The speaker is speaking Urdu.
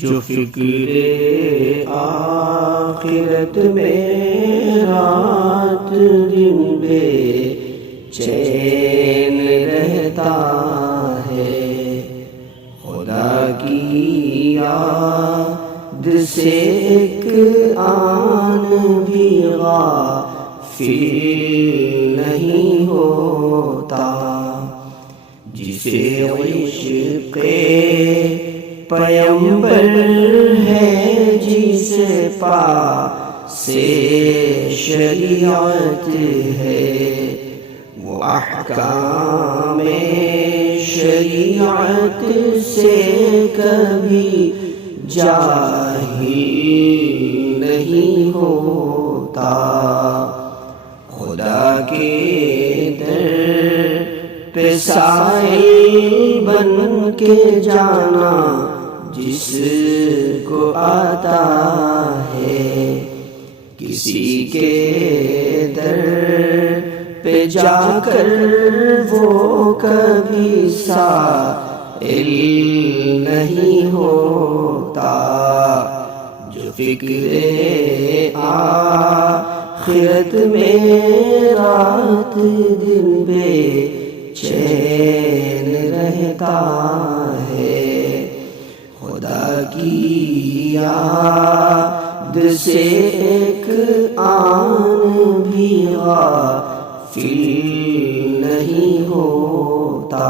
جو فکر آخرت میں رات دن بے چین رہتا ہے، خدا کی یاد سے ایک آن بھی غافل نہیں ہوتا، جسے عشق پیمبر ہے، جسے پاس شریعت ہے، وہ احکام شریعت سے کبھی جاہل نہیں ہوتا، خدا کے در پہ سائل بن کے جانا جس کو آتا ہے، کسی کے در پہ جا کر وہ کبھی سائل نہیں ہوتا، جو فکر آخرت میں رات دن بے چین رہتا ہے، خدا کی یاد سے ایک آن بھی غافل نہیں ہوتا۔